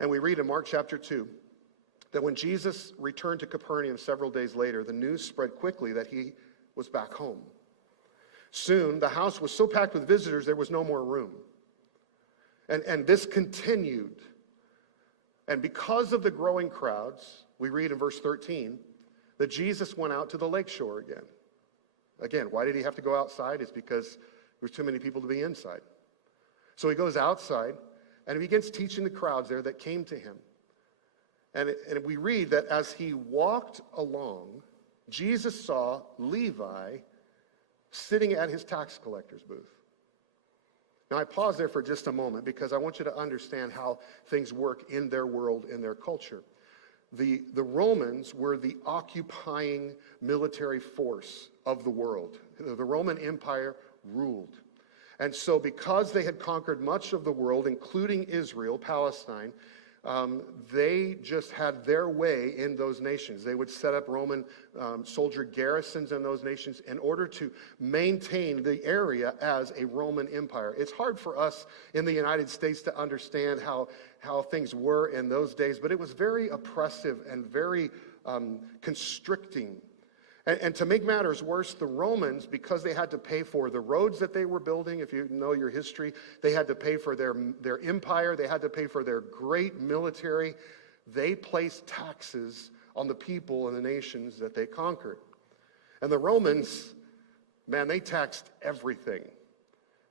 And we read in Mark chapter 2 that when Jesus returned to Capernaum several days later, the news spread quickly that he was back home. Soon, the house was so packed with visitors, there was no more room. And this continued. And because of the growing crowds, we read in verse 13 that Jesus went out to the lakeshore again. Again, why did he have to go outside? It's because there was too many people to be inside. So he goes outside and he begins teaching the crowds there that came to him. And we read that as he walked along, Jesus saw Levi sitting at his tax collector's booth. Now, I pause there for just a moment because I want you to understand how things work in their world, in their culture. The Romans were the occupying military force of the world. The Roman Empire ruled. And so because they had conquered much of the world, including Israel, Palestine, they just had their way in those nations. They would set up Roman soldier garrisons in those nations in order to maintain the area as a Roman empire. It's hard for us in the United States to understand how things were in those days, but it was very oppressive and very constricting. And to make matters worse, the Romans, because they had to pay for the roads that they were building, if you know your history, they had to pay for their empire, they had to pay for their great military. They placed taxes on the people and the nations that they conquered. And the Romans, man, they taxed everything.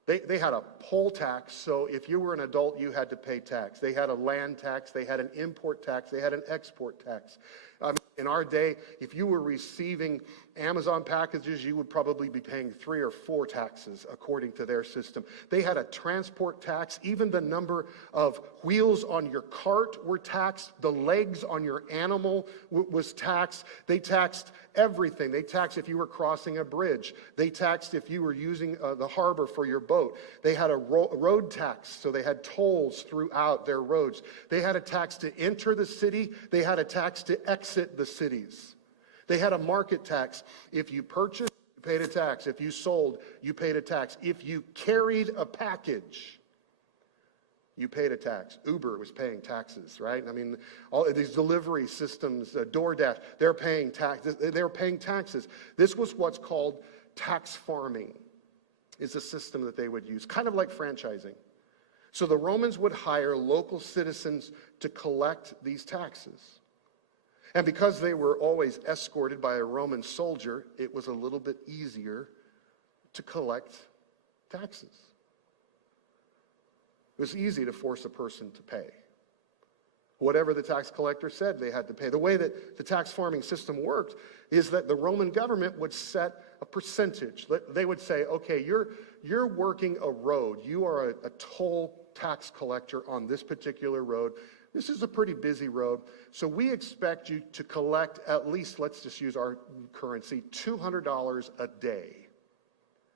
They had a poll tax, so if you were an adult, you had to pay tax. They had a land tax, they had an import tax, they had an export tax. In our day, if you were receiving Amazon packages, you would probably be paying 3 or 4 taxes according to their system. They had a transport tax. Even the number of wheels on your cart were taxed. The legs on your animal was taxed. They taxed everything. They taxed if you were crossing a bridge. They taxed if you were using the harbor for your boat. They had a road tax, so they had tolls throughout their roads. They had a tax to enter the city. They had a tax to exit the cities. They had a market tax. If you purchased, you paid a tax. If you sold, you paid a tax. If you carried a package, you paid a tax. Uber was paying taxes, right? I mean, all these delivery systems, DoorDash, they're paying taxes. They're paying taxes. This was what's called tax farming. It's a system that they would use, kind of like franchising. So the Romans would hire local citizens to collect these taxes. And because they were always escorted by a Roman soldier, it was a little bit easier to collect taxes. It was easy to force a person to pay. Whatever the tax collector said they had to pay. The way that the tax farming system worked is that the Roman government would set a percentage. They would say, okay, you're working a road. You are a toll tax collector on this particular road. This is a pretty busy road, so we expect you to collect at least, let's just use our currency, $200 a day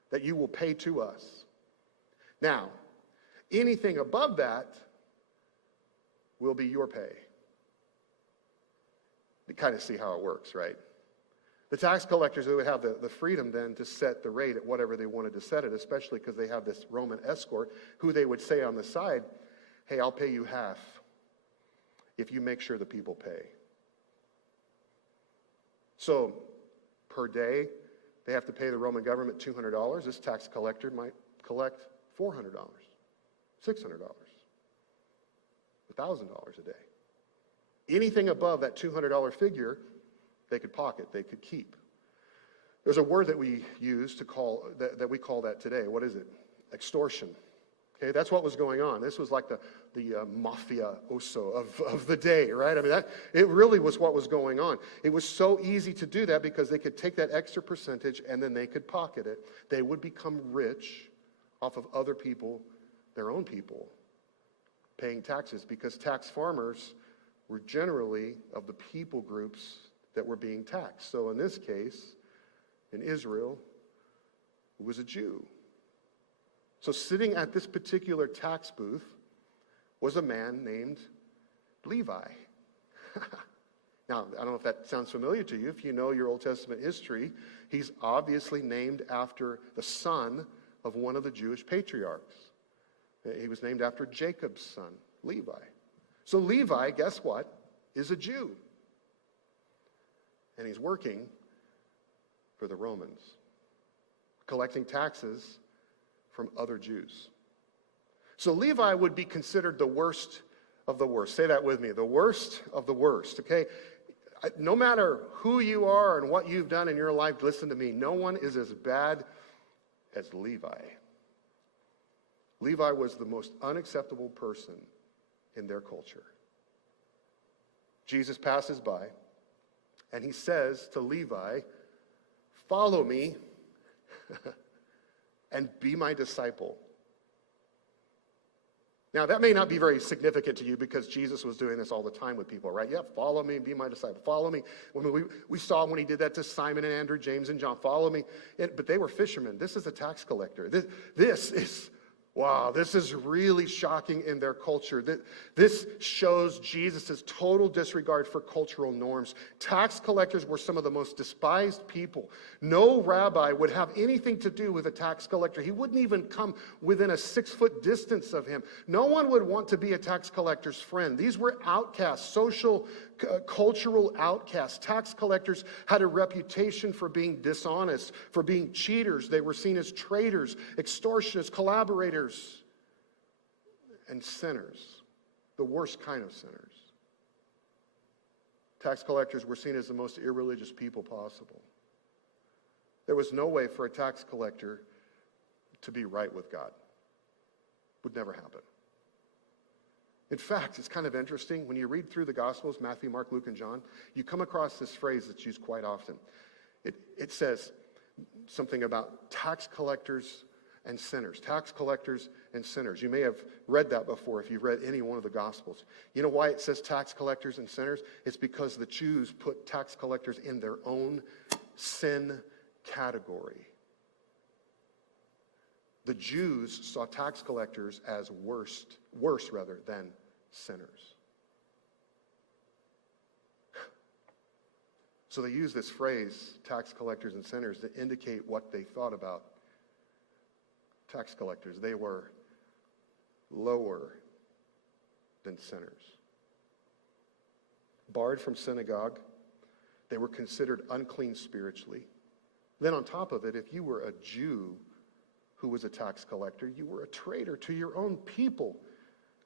that you will pay to us. Now, anything above that will be your pay. You kind of see how it works, right? The tax collectors, they would have the freedom then to set the rate at whatever they wanted to set it, especially because they have this Roman escort who they would say on the side, hey, I'll pay you half if you make sure the people pay. So per day, they have to pay the Roman government $200. This tax collector might collect $400, $600, $1,000 a day. Anything above that $200 figure, they could pocket, they could keep. There's a word that we use to call that we call that today. What is it? Extortion. Okay, that's what was going on. This was like the mafioso of the day, right? I mean, it really was what was going on. It was so easy to do that because they could take that extra percentage and then they could pocket it. They would become rich off of other people, their own people, paying taxes, because tax farmers were generally of the people groups that were being taxed. So in this case, in Israel, it was a Jew. So sitting at this particular tax booth was a man named Levi. Now, I don't know if that sounds familiar to you. If you know your Old Testament history, he's obviously named after the son of one of the Jewish patriarchs. He was named after Jacob's son, Levi. So Levi, guess what, is a Jew. And he's working for the Romans, collecting taxes from other Jews. So Levi would be considered the worst of the worst. Say that with me, the worst of the worst, okay? No matter who you are and what you've done in your life, listen to me, no one is as bad as Levi. Levi was the most unacceptable person in their culture. Jesus passes by, and he says to Levi, "Follow me and be my disciple." Now, that may not be very significant to you because Jesus was doing this all the time with people, right? Yeah, follow me and be my disciple. Follow me. We saw when he did that to Simon and Andrew, James and John. Follow me. But they were fishermen. This is a tax collector. This is really shocking in their culture. This shows Jesus' total disregard for cultural norms. Tax collectors were some of the most despised people. No rabbi would have anything to do with a tax collector. He wouldn't even come within a 6-foot distance of him. No one would want to be a tax collector's friend. These were outcasts, social, cultural outcasts. Tax collectors had a reputation for being dishonest, for being cheaters. They were seen as traitors, extortionists, collaborators, and sinners, the worst kind of sinners. Tax collectors were seen as the most irreligious people possible. There was no way for a tax collector to be right with God. Would never happen. In fact, it's kind of interesting. When you read through the Gospels, Matthew, Mark, Luke, and John, you come across this phrase that's used quite often. It says something about tax collectors and sinners. Tax collectors and sinners. You may have read that before if you've read any one of the Gospels. You know why it says tax collectors and sinners? It's because the Jews put tax collectors in their own sin category. The Jews saw tax collectors as worse than sinners. So they use this phrase, tax collectors and sinners, to indicate what they thought about tax collectors. They were lower than sinners. Barred from synagogue, they were considered unclean spiritually. Then on top of it, if you were a Jew who was a tax collector, you were a traitor to your own people.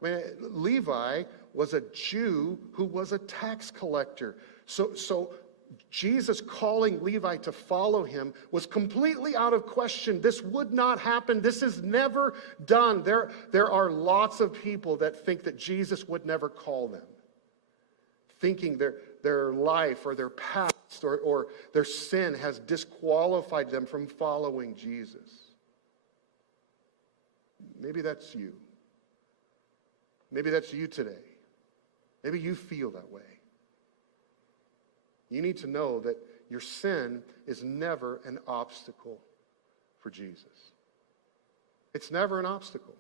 I mean, Levi was a Jew who was a tax collector. So Jesus calling Levi to follow him was completely out of question. This would not happen. This is never done. There are lots of people that think that Jesus would never call them, thinking their life or their past or their sin has disqualified them from following Jesus. Maybe that's you. Maybe that's you today. Maybe you feel that way. You need to know that your sin is never an obstacle for Jesus. It's never an obstacle.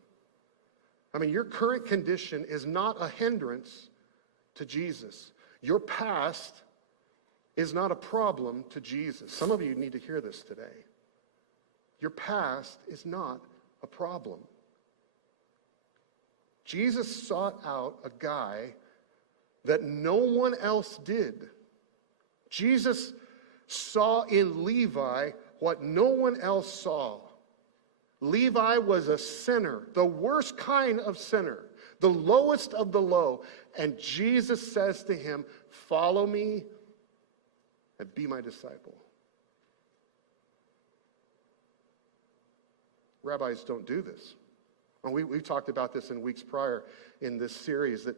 I mean, your current condition is not a hindrance to Jesus. Your past is not a problem to Jesus. Some of you need to hear this today. Your past is not a problem. Jesus sought out a guy that no one else did. Jesus saw in Levi what no one else saw. Levi was a sinner, the worst kind of sinner, the lowest of the low. And Jesus says to him, "Follow me and be my disciple." Rabbis don't do this. And we talked about this in weeks prior in this series, that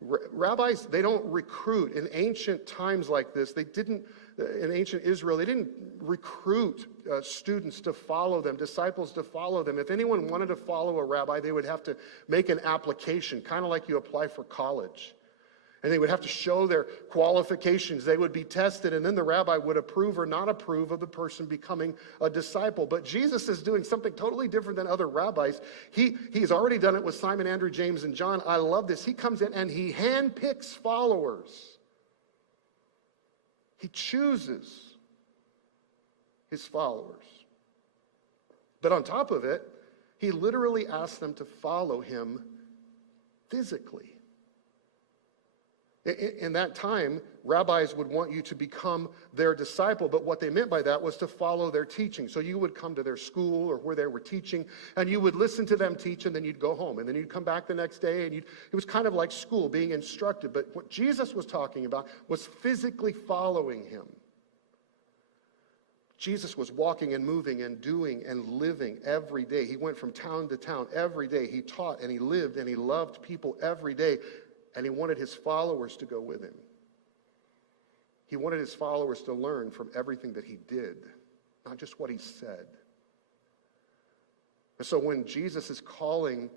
rabbis, they don't recruit. In ancient times like this, in ancient Israel, they didn't recruit students to follow them, disciples to follow them. If anyone wanted to follow a rabbi, they would have to make an application, kind of like you apply for college. And they would have to show their qualifications. They would be tested, and then the rabbi would approve or not approve of the person becoming a disciple. But Jesus is doing something totally different than other rabbis. He's already done it with Simon, Andrew, James, and John. I love this. He comes in and he handpicks followers. He chooses his followers. But on top of it, he literally asks them to follow him physically. In that time, rabbis would want you to become their disciple, but what they meant by that was to follow their teaching. So you would come to their school or where they were teaching, and you would listen to them teach, and then you'd go home. And then you'd come back the next day, and it was kind of like school, being instructed. But what Jesus was talking about was physically following him. Jesus was walking and moving and doing and living every day. He went from town to town every day. He taught and he lived and he loved people every day. And he wanted his followers to go with him. He wanted his followers to learn from everything that he did, not just what he said. And so when Jesus is calling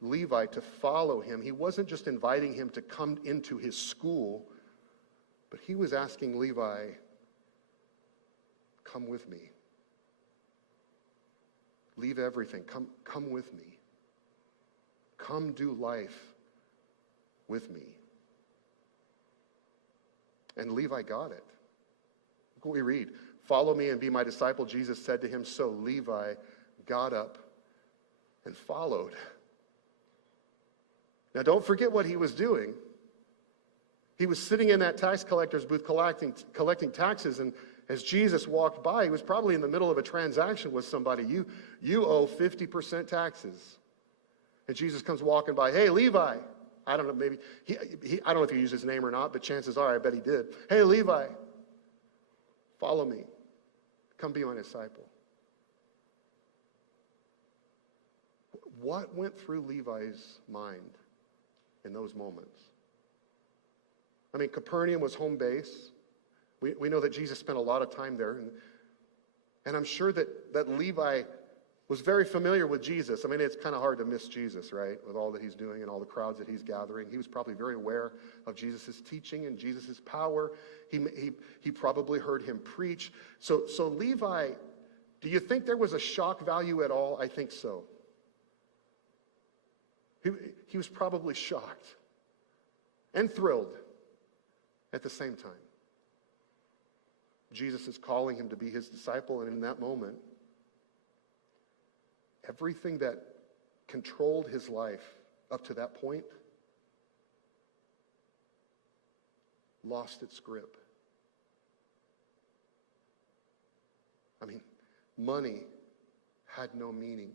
Levi to follow him, he wasn't just inviting him to come into his school, but he was asking Levi, come with me. Leave everything. Come with me. Come do life with me. And Levi got it. Look what we read. Follow me and be my disciple, Jesus said to him. So Levi got up and followed. Now don't forget what he was doing. He was sitting in that tax collector's booth collecting taxes, and as Jesus walked by, he was probably in the middle of a transaction with somebody. You owe 50% taxes. And Jesus comes walking by. Hey, Levi. I don't know, maybe, I don't know if he used his name or not, but chances are, I bet he did. Hey, Levi, follow me. Come be my disciple. What went through Levi's mind in those moments? I mean, Capernaum was home base. We know that Jesus spent a lot of time there. And I'm sure that Levi was very familiar with Jesus. I mean, it's kind of hard to miss Jesus, right? With all that he's doing and all the crowds that he's gathering. He was probably very aware of Jesus' teaching and Jesus' power. He probably heard him preach. So Levi, do you think there was a shock value at all? I think so. He was probably shocked and thrilled at the same time. Jesus is calling him to be his disciple, and in that moment, everything that controlled his life up to that point lost its grip. I mean, money had no meaning.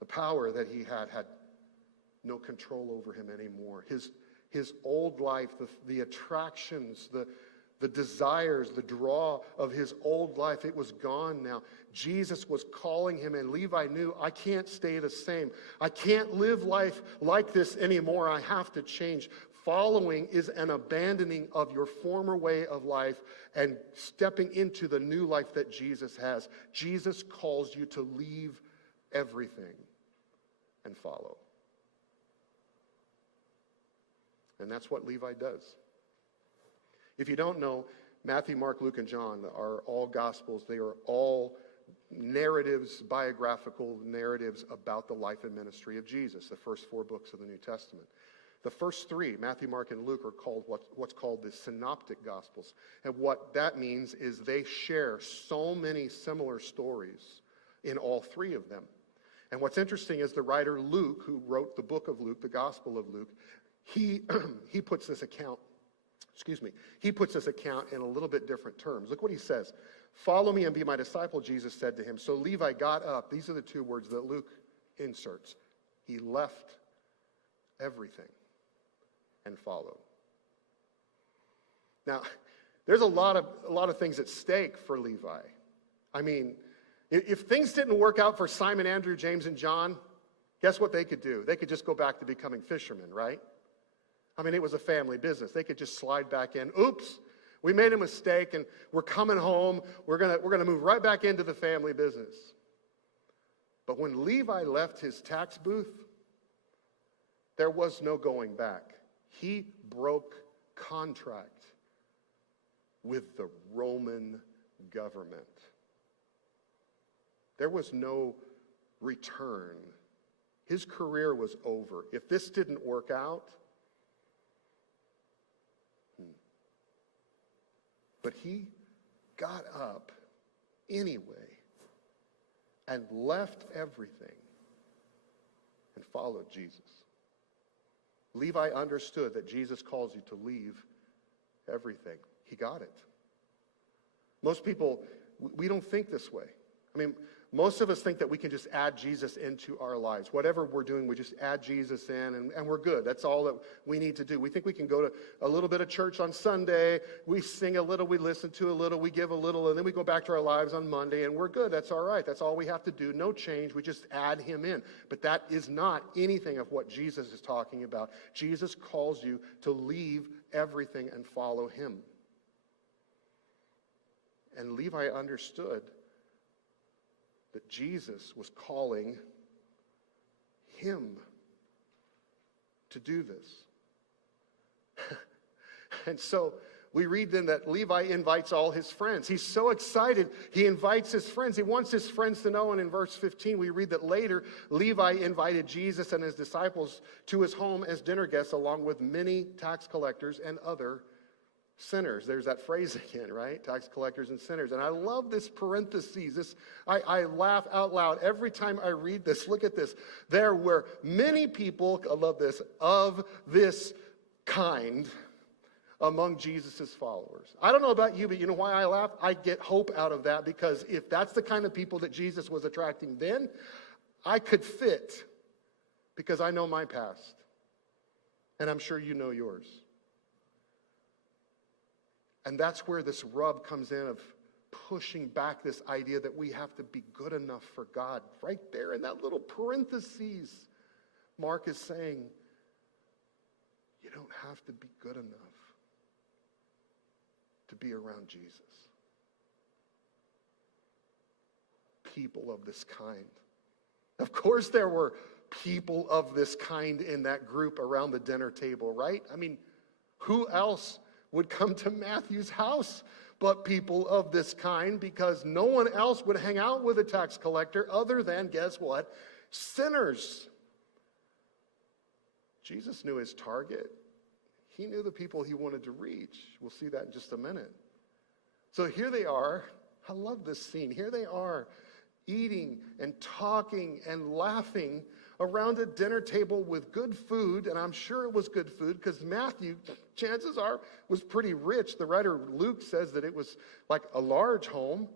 The power that he had no control over him anymore. His old life, the attractions, the desires, the draw of his old life, it was gone now. Jesus was calling him, and Levi knew, I can't stay the same. I can't live life like this anymore. I have to change. Following is an abandoning of your former way of life and stepping into the new life that Jesus has. Jesus calls you to leave everything and follow. And that's what Levi does. If you don't know, Matthew, Mark, Luke, and John are all Gospels. They are all narratives, biographical narratives about the life and ministry of Jesus, the first 4 books of the New Testament. The first 3, Matthew, Mark, and Luke, are called what's called the Synoptic Gospels. And what that means is they share so many similar stories in all 3 of them. And what's interesting is the writer Luke, who wrote the book of Luke, the Gospel of Luke, he puts this account in a little bit different terms. Look what he says. Follow me and be my disciple, Jesus said to him. So Levi got up. These are the 2 words that Luke inserts. He left everything and followed. Now, there's a lot of things at stake for Levi. I mean, if things didn't work out for Simon, Andrew, James, and John, guess what they could do? They could just go back to becoming fishermen, right? I mean, it was a family business. They could just slide back in. Oops, we made a mistake and we're coming home. We're gonna move right back into the family business. But when Levi left his tax booth, there was no going back. He broke contract with the Roman government. There was no return. His career was over. If this didn't work out, but he got up anyway and left everything and followed Jesus. Levi understood that Jesus calls you to leave everything. He got it. Most people, we don't think this way. I mean, most of us think that we can just add Jesus into our lives. Whatever we're doing, we just add Jesus in and we're good. That's all that we need to do. We think we can go to a little bit of church on Sunday, we sing a little, we listen to a little, we give a little, and then we go back to our lives on Monday and we're good. That's all right. That's all we have to do. No change. We just add him in. But that is not anything of what Jesus is talking about. Jesus calls you to leave everything and follow him. And Levi understood that Jesus was calling him to do this. And so we read then that Levi invites all his friends. He's so excited, he invites his friends. He wants his friends to know, and in verse 15 we read that later Levi invited Jesus and his disciples to his home as dinner guests along with many tax collectors and other sinners. There's that phrase again, right? Tax collectors and sinners. And I love this parentheses. I laugh out loud every time I read this. Look at this. There were many people, I love this, of this kind among Jesus' followers. I don't know about you, but you know why I laugh? I get hope out of that, because if that's the kind of people that Jesus was attracting then, I could fit, because I know my past. And I'm sure you know yours. And that's where this rub comes in of pushing back this idea that we have to be good enough for God. Right there in that little parentheses, Mark is saying, you don't have to be good enough to be around Jesus. People of this kind. Of course there were people of this kind in that group around the dinner table, right? I mean, who else would come to Matthew's house but people of this kind? Because no one else would hang out with a tax collector other than, guess what? Sinners. Jesus knew his target. He knew the people he wanted to reach. We'll see that in just a minute. So here they are. I love this scene. Here they are, eating and talking and laughing around a dinner table with good food, and I'm sure it was good food because Matthew, chances are, was pretty rich. The writer Luke says that it was like a large home,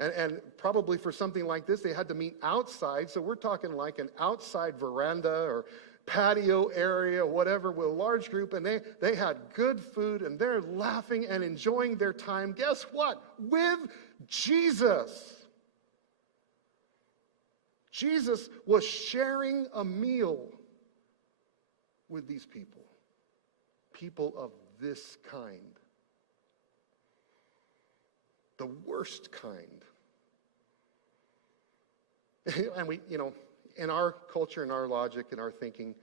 and probably for something like this, they had to meet outside, so we're talking like an outside veranda or patio area, whatever, with a large group, and they had good food, and they're laughing and enjoying their time. Guess what? With Jesus. Jesus was sharing a meal with these people. People of this kind. The worst kind. And we, in our culture, in our logic, in our thinking,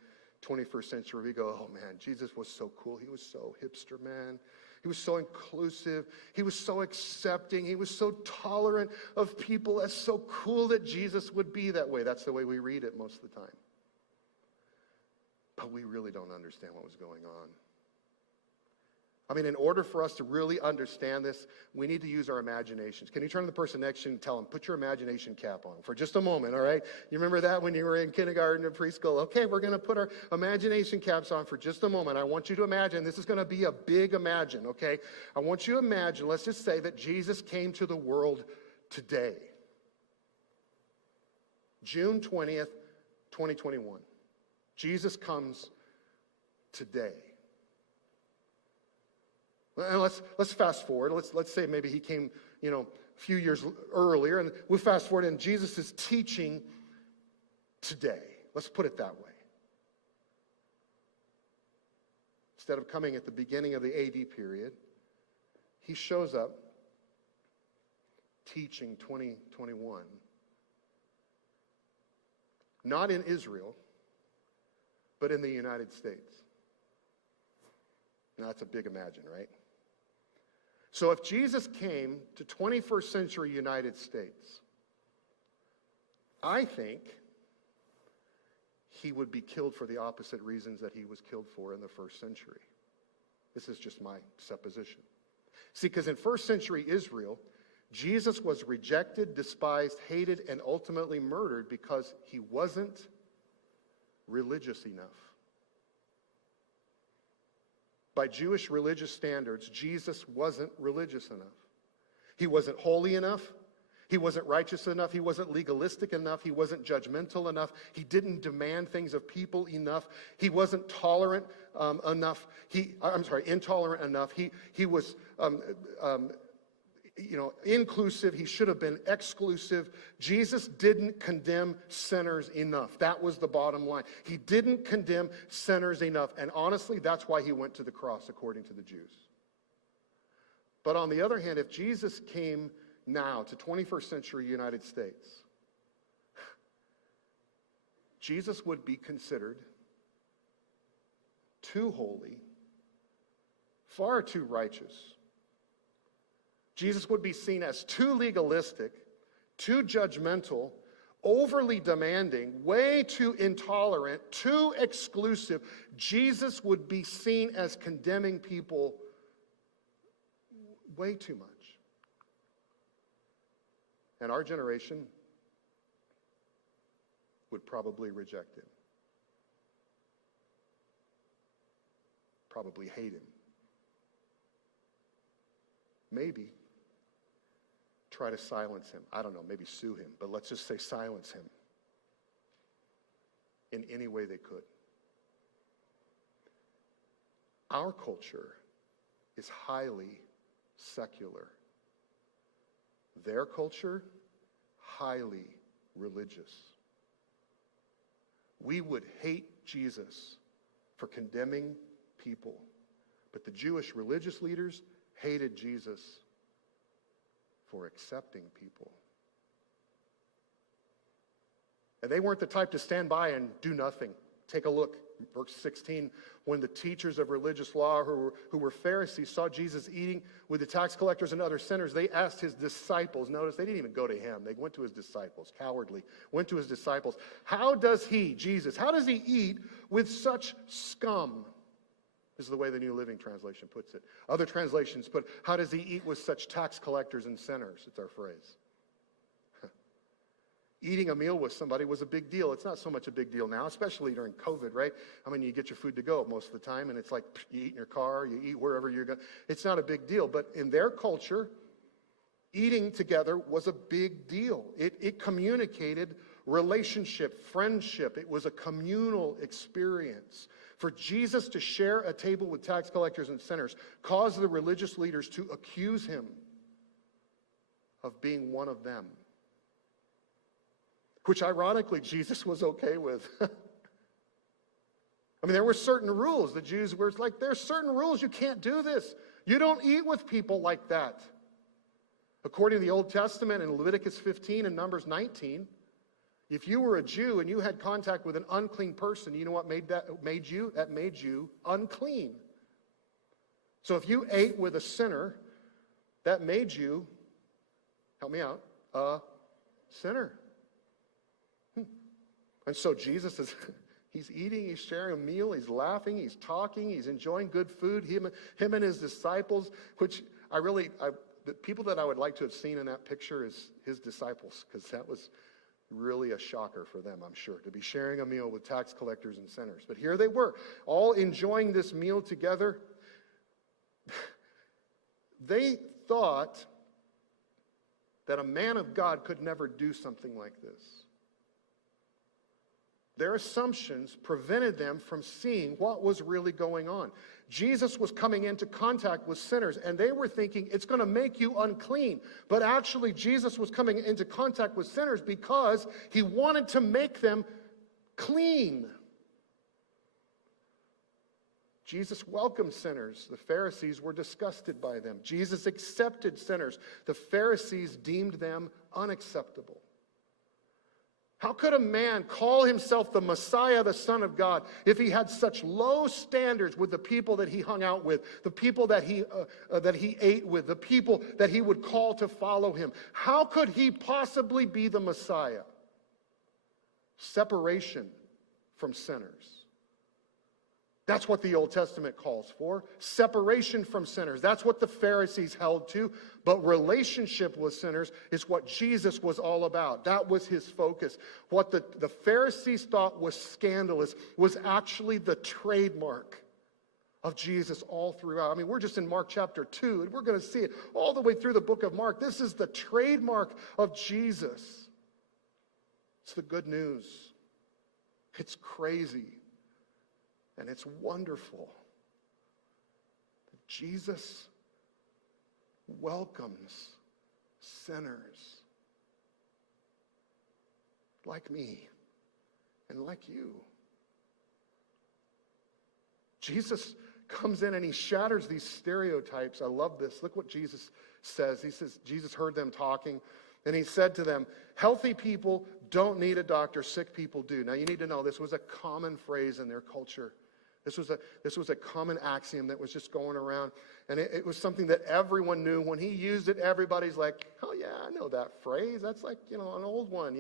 21st century, we go, oh man, Jesus was so cool. He was so hipster, man. He was so inclusive. He was so accepting. He was so tolerant of people. It's so cool that Jesus would be that way. That's the way we read it most of the time. But we really don't understand what was going on. I mean, in order for us to really understand this, we need to use our imaginations. Can you turn to the person next to you and tell them, put your imagination cap on for just a moment, all right? You remember that when you were in kindergarten or preschool? Okay, we're going to put our imagination caps on for just a moment. I want you to imagine, this is going to be a big imagine, okay? I want you to imagine, let's just say that Jesus came to the world today. June 20th, 2021. Jesus comes today. And let's fast forward. Let's say maybe he came, a few years earlier, and we fast forward, and Jesus is teaching today. Let's put it that way. Instead of coming at the beginning of the AD period, he shows up teaching 2021. Not in Israel, but in the United States. Now that's a big imagine, right? So if Jesus came to 21st century United States, I think he would be killed for the opposite reasons that he was killed for in the first century. This is just my supposition. See, because in first century Israel, Jesus was rejected, despised, hated, and ultimately murdered because he wasn't religious enough. by Jewish religious standards, Jesus wasn't religious enough. He wasn't holy enough. He wasn't righteous enough. He wasn't legalistic enough. He wasn't judgmental enough. He didn't demand things of people enough. He wasn't tolerant enough. Intolerant enough. He was inclusive. He should have been exclusive. Jesus didn't condemn sinners enough. That was the bottom line. He didn't condemn sinners enough. And honestly, that's why he went to the cross, according to the Jews. But on the other hand, if Jesus came now to 21st century United States, Jesus would be considered too holy, far too righteous. Jesus would be seen as too legalistic, too judgmental, overly demanding, way too intolerant, too exclusive. Jesus would be seen as condemning people way too much. And our generation would probably reject him. Probably hate him. Maybe try to silence him. I don't know, maybe sue him, but let's just say silence him in any way they could. Our culture is highly secular. Their culture, highly religious. We would hate Jesus for condemning people, but the Jewish religious leaders hated Jesus for accepting people. And they weren't the type to stand by and do nothing. Take a look, verse 16, when the teachers of religious law who were Pharisees saw Jesus eating with the tax collectors and other sinners, they asked his disciples, notice they didn't even go to him, they went to his disciples, cowardly, went to his disciples. How does he, Jesus, how does he eat with such scum? This is the way the New Living Translation puts it. Other translations put, how does he eat with such tax collectors and sinners? It's our phrase. Eating a meal with somebody was a big deal. It's not so much a big deal now, especially during COVID, right? I mean, you get your food to go most of the time, and it's like you eat in your car, you eat wherever you're going. It's not a big deal. But in their culture, eating together was a big deal. It communicated relationship, friendship. It was a communal experience. For Jesus to share a table with tax collectors and sinners caused the religious leaders to accuse him of being one of them. Which ironically, Jesus was okay with. I mean, there were certain rules. The Jews were like, there's certain rules. You can't do this. You don't eat with people like that. According to the Old Testament in Leviticus 15 and Numbers 19, if you were a Jew and you had contact with an unclean person, you know what made you? That made you unclean. So if you ate with a sinner, that made you, help me out, a sinner. And so Jesus he's eating, he's sharing a meal, he's laughing, he's talking, he's enjoying good food. Him and his disciples, which the people that I would like to have seen in that picture is his disciples, because that was really a shocker for them, I'm sure, to be sharing a meal with tax collectors and sinners. But here they were, all enjoying this meal together. They thought that a man of God could never do something like this. Their assumptions prevented them from seeing what was really going on. Jesus was coming into contact with sinners, and they were thinking it's going to make you unclean. But actually, Jesus was coming into contact with sinners because he wanted to make them clean. Jesus welcomed sinners. The Pharisees were disgusted by them. Jesus accepted sinners. The Pharisees deemed them unacceptable. How could a man call himself the Messiah, the Son of God, if he had such low standards with the people that he hung out with, the people that he ate with, the people that he would call to follow him? How could he possibly be the Messiah? Separation from sinners. That's what the Old Testament calls for. Separation from sinners. That's what the Pharisees held to. But relationship with sinners is what Jesus was all about. That was his focus. What the Pharisees thought was scandalous was actually the trademark of Jesus all throughout. I mean, we're just in Mark chapter 2, and we're going to see it all the way through the book of Mark. This is the trademark of Jesus. It's the good news. It's crazy, and it's wonderful. Jesus welcomes sinners like me and like you. Jesus comes in and he shatters these stereotypes. I love this. Look what Jesus says. He says, Jesus heard them talking, and he said to them, healthy people don't need a doctor, sick people do. Now you need to know this was a common phrase in their culture. This was a common axiom that was just going around, and it was something that everyone knew. When he used it, everybody's like, oh yeah, I know that phrase. That's like, an old one.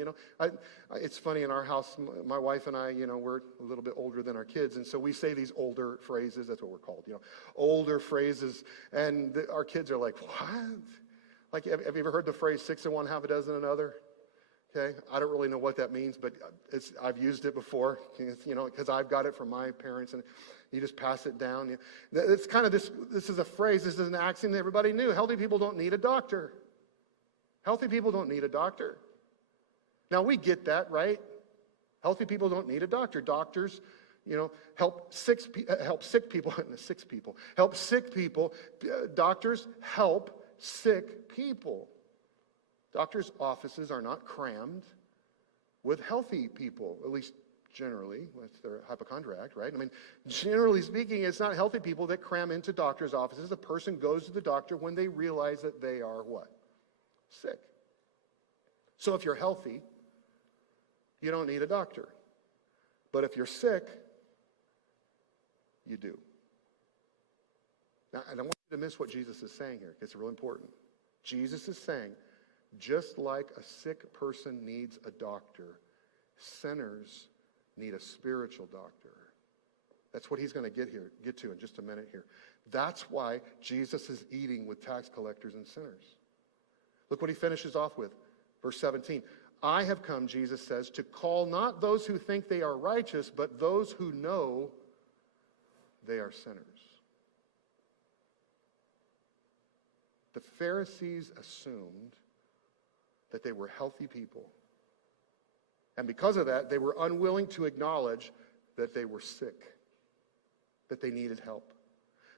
It's funny, in our house, my wife and I, we're a little bit older than our kids, and so we say these older phrases. That's what we're called, older phrases, and our kids are like, what? Like, have you ever heard the phrase 6 in one, half a dozen in another? Okay, I don't really know what that means, but I've used it before, because I've got it from my parents, and you just pass it down. It's kind of this is a phrase, this is an axiom that everybody knew. Healthy people don't need a doctor. Healthy people don't need a doctor. Now, we get that, right? Healthy people don't need a doctor. Doctors, help sick people. Help sick people. Doctors help sick people. Doctors' offices are not crammed with healthy people, at least generally. That's their hypochondriac, right? I mean, generally speaking, it's not healthy people that cram into doctors' offices. A person goes to the doctor when they realize that they are what? Sick. So if you're healthy, you don't need a doctor. But if you're sick, you do. Now, I don't want you to miss what Jesus is saying here. It's real important. Jesus is saying, just like a sick person needs a doctor, sinners need a spiritual doctor. That's what he's going to get to in just a minute here. That's why Jesus is eating with tax collectors and sinners. Look what he finishes off with. Verse 17. I have come, Jesus says, to call not those who think they are righteous, but those who know they are sinners. The Pharisees assumed that they were healthy people. And because of that, they were unwilling to acknowledge that they were sick, that they needed help.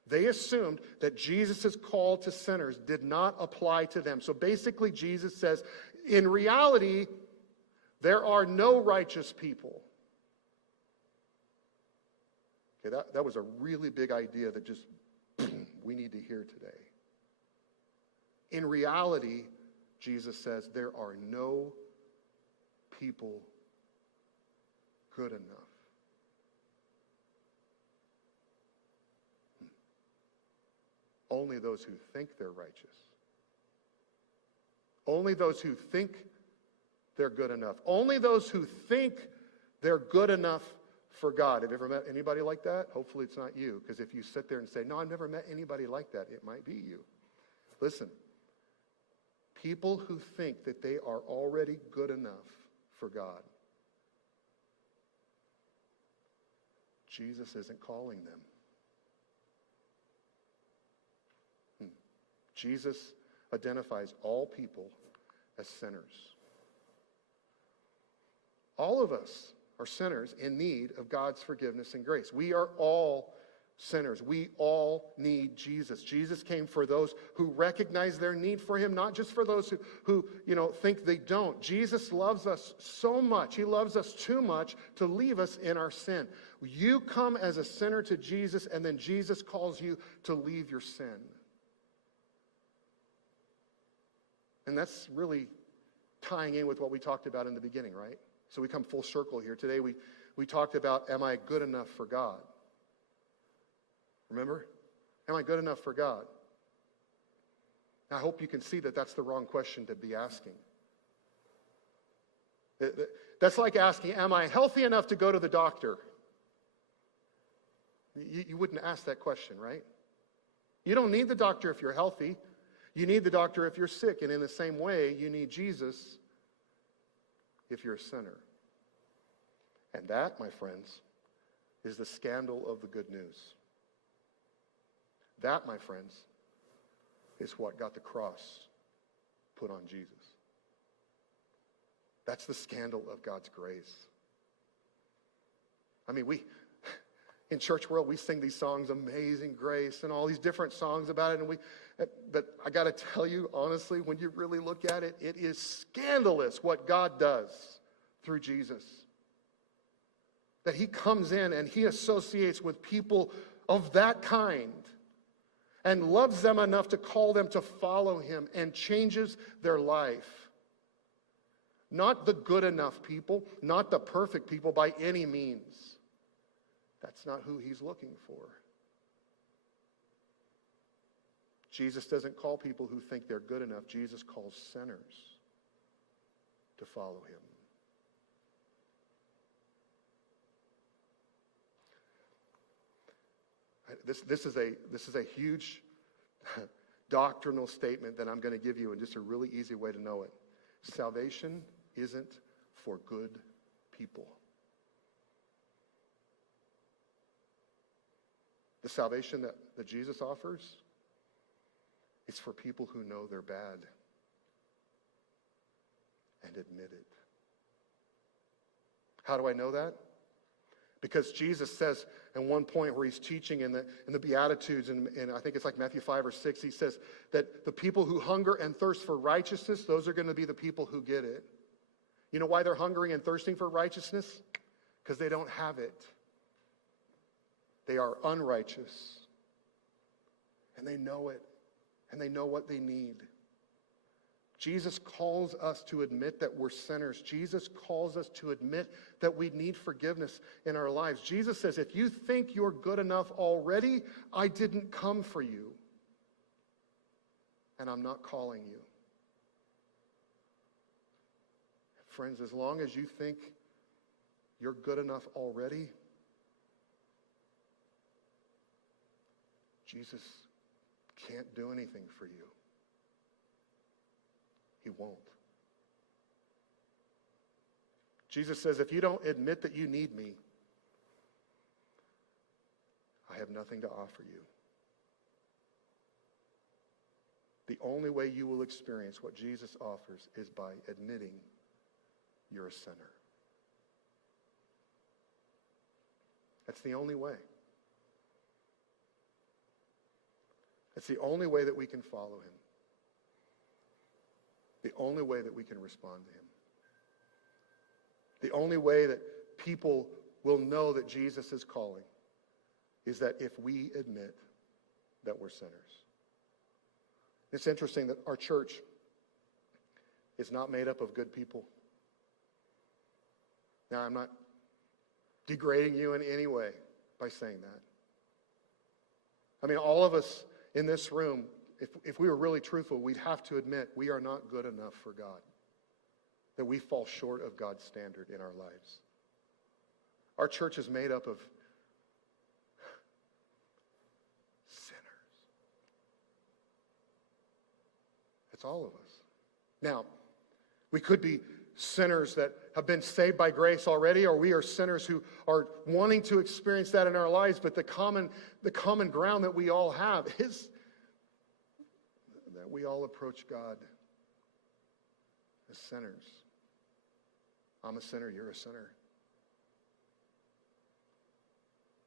They assumed that Jesus' call to sinners did not apply to them. So basically, Jesus says, in reality, there are no righteous people. Okay, that was a really big idea that just we need to hear today. In reality, Jesus says, there are no people good enough. Only those who think they're righteous. Only those who think they're good enough. Only those who think they're good enough for God. Have you ever met anybody like that? Hopefully it's not you, because if you sit there and say, no, I've never met anybody like that, it might be you. Listen. People who think that they are already good enough for God, Jesus isn't calling them. Jesus identifies all people as sinners. All of us are sinners in need of God's forgiveness and grace. We are all sinners. We all need Jesus. Jesus came for those who recognize their need for him, not just for those who think they don't. Jesus loves us so much. He loves us too much to leave us in our sin. You come as a sinner to Jesus, and then Jesus calls you to leave your sin. And that's really tying in with what we talked about in the beginning, right? So we come full circle here. Today we talked about, am I good enough for God? Remember? Am I good enough for God? I hope you can see that that's the wrong question to be asking. That's like asking, am I healthy enough to go to the doctor? You wouldn't ask that question, right? You don't need the doctor if you're healthy. You need the doctor if you're sick. And in the same way, you need Jesus if you're a sinner. And that, my friends, is the scandal of the good news. That, my friends, is what got the cross put on Jesus. That's the scandal of God's grace. I mean, in church world, we sing these songs, Amazing Grace, and all these different songs about it. But I got to tell you, honestly, when you really look at it, it is scandalous what God does through Jesus. That he comes in and he associates with people of that kind and loves them enough to call them to follow him and changes their life. Not the good enough people, not the perfect people by any means. That's not who he's looking for. Jesus doesn't call people who think they're good enough. Jesus calls sinners to follow him. This is a huge doctrinal statement that I'm going to give you, and just a really easy way to know it. Salvation isn't for good people. The salvation that Jesus offers is for people who know they're bad and admit it. How do I know that? Because Jesus says at one point where he's teaching in the Beatitudes, and I think it's like Matthew 5 or 6, he says that the people who hunger and thirst for righteousness, those are going to be the people who get it. You know why they're hungering and thirsting for righteousness? Because they don't have it. They are unrighteous. And they know it. And they know what they need. Jesus calls us to admit that we're sinners. Jesus calls us to admit that we need forgiveness in our lives. Jesus says, if you think you're good enough already, I didn't come for you. And I'm not calling you. Friends, as long as you think you're good enough already, Jesus can't do anything for you. He won't. Jesus says, if you don't admit that you need me, I have nothing to offer you. The only way you will experience what Jesus offers is by admitting you're a sinner. That's the only way. It's the only way that we can follow him. The only way that we can respond to him. The only way that people will know that Jesus is calling is that if we admit that we're sinners. It's interesting that our church is not made up of good people. Now, I'm not degrading you in any way by saying that. I mean, all of us in this room, if we were really truthful, we'd have to admit we are not good enough for God. That we fall short of God's standard in our lives. Our church is made up of sinners. It's all of us. Now, we could be sinners that have been saved by grace already, or we are sinners who are wanting to experience that in our lives, but the common ground that we all have is that we all approach God as sinners. I'm a sinner, you're a sinner.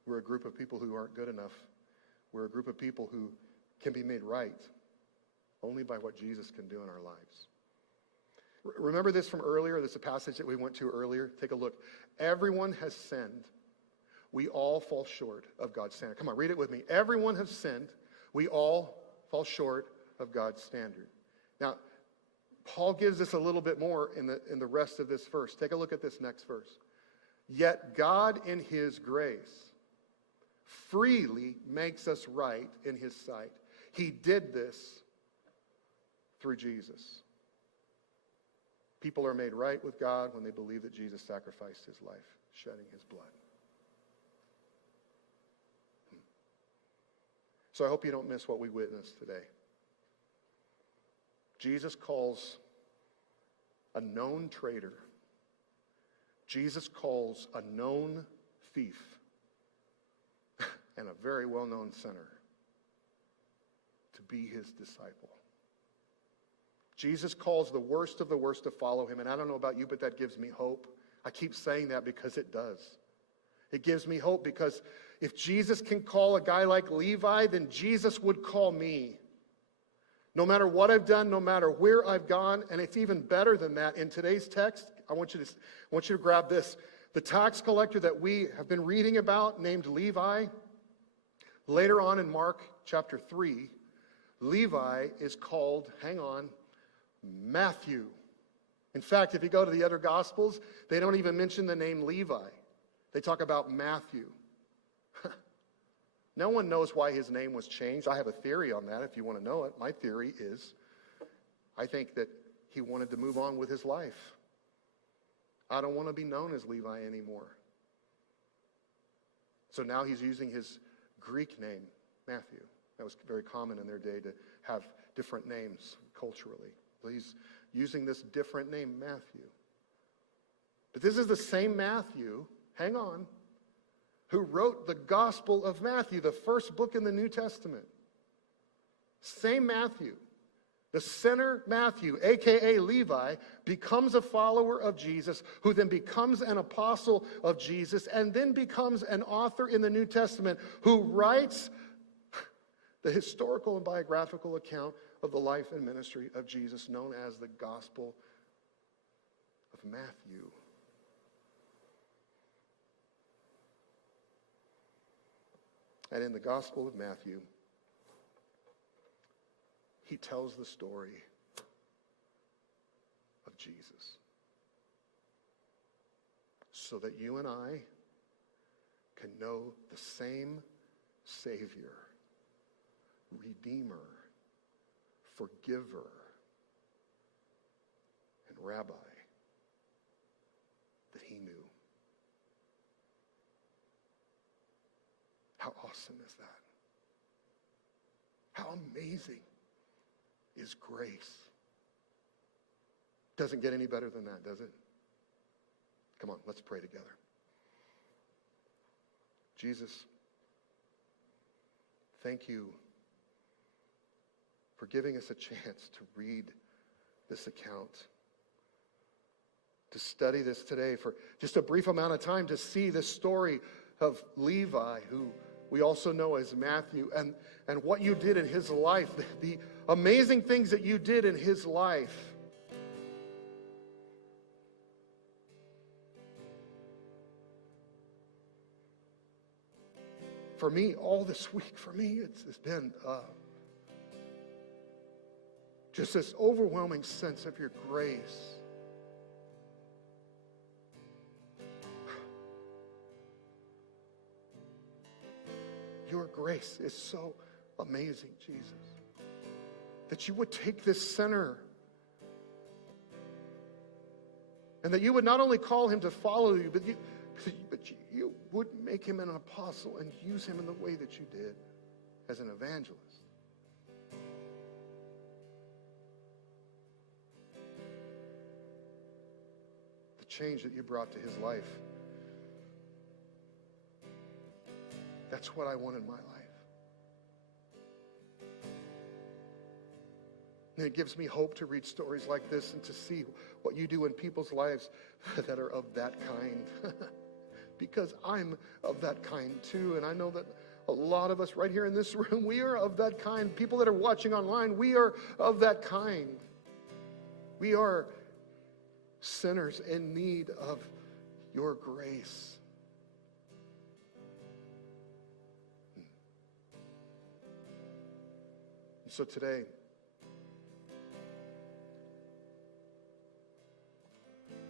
We're a group of people who aren't good enough. We're a group of people who can be made right only by what Jesus can do in our lives. Remember this from earlier, this is a passage that we went to earlier. Take a look. Everyone has sinned. We all fall short of God's standard. Come on, read it with me. Everyone has sinned. We all fall short of God's standard. Now, Paul gives us a little bit more in the rest of this verse. Take a look at this next verse. Yet God in his grace freely makes us right in his sight. He did this through Jesus. People are made right with God when they believe that Jesus sacrificed his life, shedding his blood. So I hope you don't miss what we witnessed today. Jesus calls a known traitor. Jesus calls a known thief and a very well-known sinner to be his disciple. Jesus calls the worst of the worst to follow him. And I don't know about you, but that gives me hope. I keep saying that because it does. It gives me hope because if Jesus can call a guy like Levi, then Jesus would call me. No matter what I've done, no matter where I've gone, and it's even better than that. In today's text, I want you to grab this. The tax collector that we have been reading about, named Levi, later on in Mark chapter 3, Levi is called, hang on, Matthew. In fact, if you go to the other Gospels, they don't even mention the name Levi. They talk about Matthew. No one knows why his name was changed. I have a theory on that if you want to know it. My theory is, I think that he wanted to move on with his life. I don't want to be known as Levi anymore. So now he's using his Greek name, Matthew. That was very common in their day to have different names culturally. So he's using this different name, Matthew. But this is the same Matthew, hang on, who wrote the Gospel of Matthew, the first book in the New Testament. Same Matthew. The sinner Matthew, a.k.a. Levi, becomes a follower of Jesus, who then becomes an apostle of Jesus, and then becomes an author in the New Testament who writes the historical and biographical account of the life and ministry of Jesus, known as the Gospel of Matthew. And in the Gospel of Matthew, he tells the story of Jesus so that you and I can know the same Savior, Redeemer, Forgiver, and Rabbi that he knew. How awesome is that? How amazing is grace? Doesn't get any better than that, does it? Come on, let's pray together. Jesus, thank you for giving us a chance to read this account, to study this today for just a brief amount of time, to see this story of Levi, who we also know as Matthew, and what you did in his life, the amazing things that you did in his life. For me, all this week, it's been just this overwhelming sense of your grace. Your grace is so amazing, Jesus, that you would take this sinner and that you would not only call him to follow you, but you would make him an apostle and use him in the way that you did as an evangelist. The change that you brought to his life, that's what I want in my life. And it gives me hope to read stories like this and to see what you do in people's lives that are of that kind. Because I'm of that kind too. And I know that a lot of us right here in this room, we are of that kind. People that are watching online, we are of that kind. We are sinners in need of your grace. So today,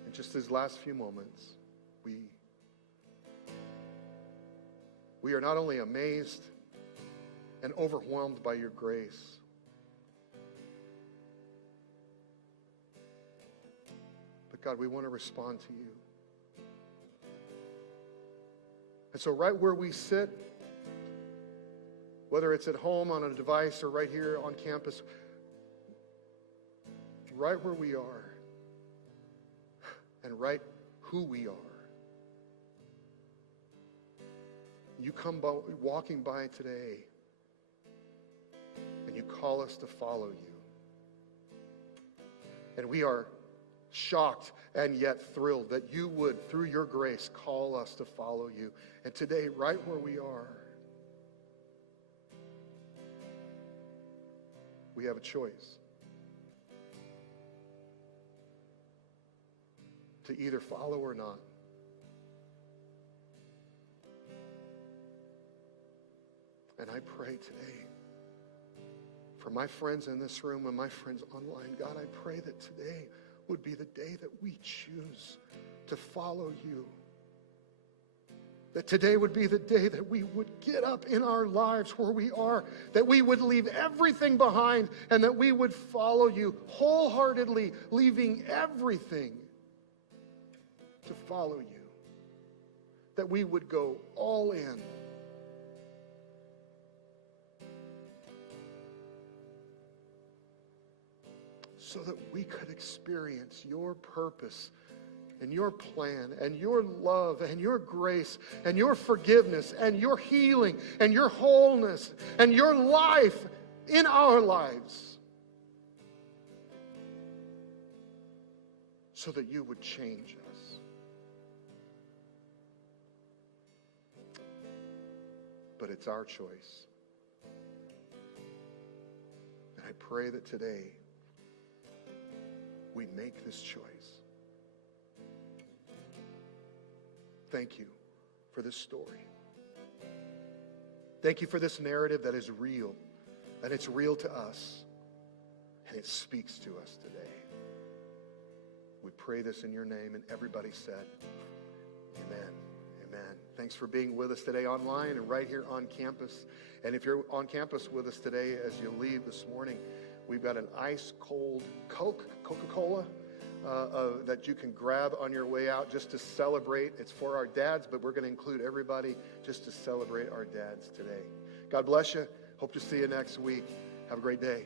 in just these last few moments, we are not only amazed and overwhelmed by your grace, but God, we want to respond to you. And so right where we sit, whether it's at home on a device or right here on campus, right where we are and right who we are, you come walking by today and you call call us to follow you. And we are shocked and yet thrilled that you would, through your grace, call us to follow you. And today, right where we are, we have a choice to either follow or not. And I pray today for my friends in this room and my friends online, God, I pray that today would be the day that we choose to follow you. That today would be the day that we would get up in our lives where we are, that we would leave everything behind and that we would follow you wholeheartedly, leaving everything to follow you. That we would go all in. So that we could experience your purpose and your plan and your love and your grace and your forgiveness and your healing and your wholeness and your life in our lives. So that you would change us. But it's our choice. And I pray that today we make this choice. Thank you for this story. Thank you for this narrative that is real, and it's real to us, and it speaks to us today. We pray this in your name, and everybody said, amen, amen. Thanks for being with us today online and right here on campus. And if you're on campus with us today as you leave this morning, we've got an ice-cold Coca-Cola that you can grab on your way out just to celebrate. It's for our dads, but we're going to include everybody just to celebrate our dads today. God bless you. Hope to see you next week. Have a great day.